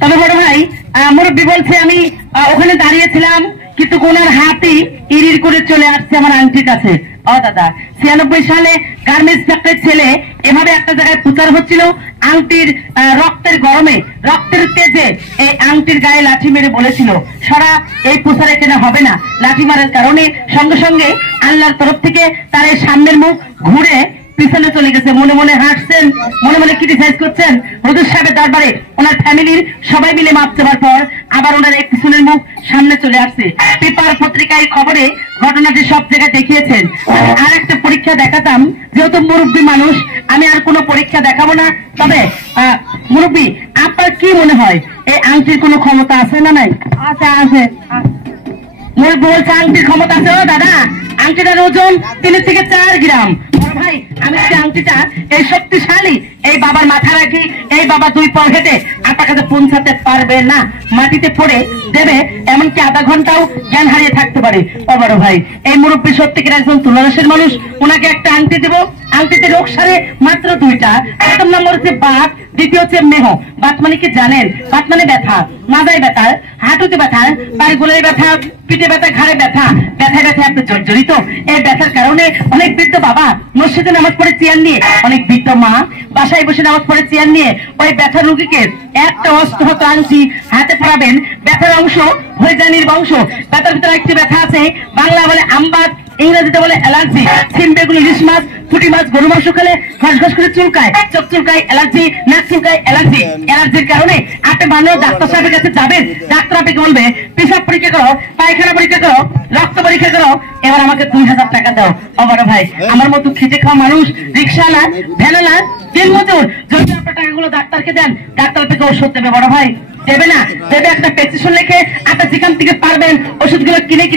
তবে বড় ভাই মুরব্বী বলছে আমি ওখানে দাঁড়িয়েছিলাম কিন্তু ওনার হাতই ইরির করে চলে আসছে আমার আংটির কাছে। ও দাদা 96 সালে গার্মেন্টস ফ্যাক্টরির ছেলে এভাবে একটা জায়গায় প্রচার হচ্ছিল, আংটির রক্তের গরমে রক্তের তেজে এই আংটির গায়ে লাঠি মেরে বলেছিল সরা এই প্রচারে কেনা হবে না। লাঠি মারার কারণে সঙ্গে সঙ্গে আল্লাহর তরফ থেকে তার এই সামনের মুখ ঘুরে পিছনে চলে গেছে। মনে মনে হাঁটছেন, মনে মনে ক্রিটিসাইজ করছেন। হুজুর সাহেবের দরবারে ওনার ফ্যামিলির সবাই মিলে মাপ চাওয়ার পর আবার ওনার এই পিছনের মুখ সামনে চলে আসছে। পেপার পত্রিকায় খবরে ঘটনাটি সব জায়গায় দেখিয়েছেন। আর একটা পরীক্ষা দেখাতাম, যেহেতু মুরব্বী মানুষ আমি আর কোনো পরীক্ষা দেখাবো না। তবে মুরব্বী আপনার কি মনে হয় এই আংটির কোনো ক্ষমতা আছে না নাই? আচ্ছা আছে। মুরব্বী বলছে আংটির ক্ষমতা আছে। ও দাদা আংটিটার ওজন 3 থেকে 4 গ্রাম। ভাই আমি যে আংটিটা এই শক্তিশালী এই বাবার মাথা রাখি, এই বাবা 2 পা হেঁটে আপনার কাছে পৌঁছাতে পারবে না, মাটিতে পড়ে দেবে, এমনকি আধা ঘন্টাও জ্ঞান হারিয়ে থাকতে পারে। ও বড় ভাই এই মুরব্বী সত্যিকার একজন তুলারাসের মানুষ, ওনাকে একটা আংটি দেব। আংটিতে রোগ সারে মাত্র 2টা। প্রথম নম্বর হচ্ছে বাত, দ্বিতীয় হচ্ছে মেহ। বাত মানে কি জানেন? বাত মানে ব্যথা, মাথায় ব্যথা, হাঁটুতে ব্যথা, পায়ের গোলায় ব্যথা, পিঠে ব্যথা, ঘাড়ে ব্যথা। ব্যথায় ব্যথায় আপনি জর্জরিত। এই ব্যথার কারণে অনেক বৃদ্ধ বাবা মসজিদে নামাজ পড়ে চেয়ার নিয়ে, অনেক বৃদ্ধ মা বাসায় বসে নামাজ পড়ে চেয়ার নিয়ে ওই ব্যথা রোগীকে একটা অস্ত্রহত আংটি হাতে পরাবেন, ব্যথার অংশ হয়ে যায় নির্বংশ। ব্যথার ভিতরে একটি ব্যথা আছে, বাংলা বলে আমবাত, ইংরেজিতে বলে অ্যালার্জি। সিম বেগুন, ইলিশ মাছ, পুঁটি মাছ, গরু মাংস খেলে ঘস ঘস করে চুলকায়, চোখ চুলকায়, অ্যালার্জি, নাক চুলকায়, অ্যালার্জি। অ্যালার্জির কারণে আপনি বাংলা ডাক্তার সাহেবের কাছে যাবেন, ডাক্তার আপনাকে বলবে পেশাব পরীক্ষা করো, পায়খানা পরীক্ষা করো, রক্ত পরীক্ষা করো, এবার আমাকে 2000 টাকা দাও। ও বড় ভাই আমার মতো খেটে খাওয়া মানুষ, রিক্সাওয়ালা, ভ্যানওয়ালা, দিন মজুর, যদি আপনার টাকাগুলো ডাক্তারকে দেন, ডাক্তার থেকে ওষুধ দেবে। বড় ভাই দেবে না, দেবে একটা প্রেসক্রিপশন লিখে, আপনি যেখান থেকে পারবেন ওষুধগুলো কিনে কিনে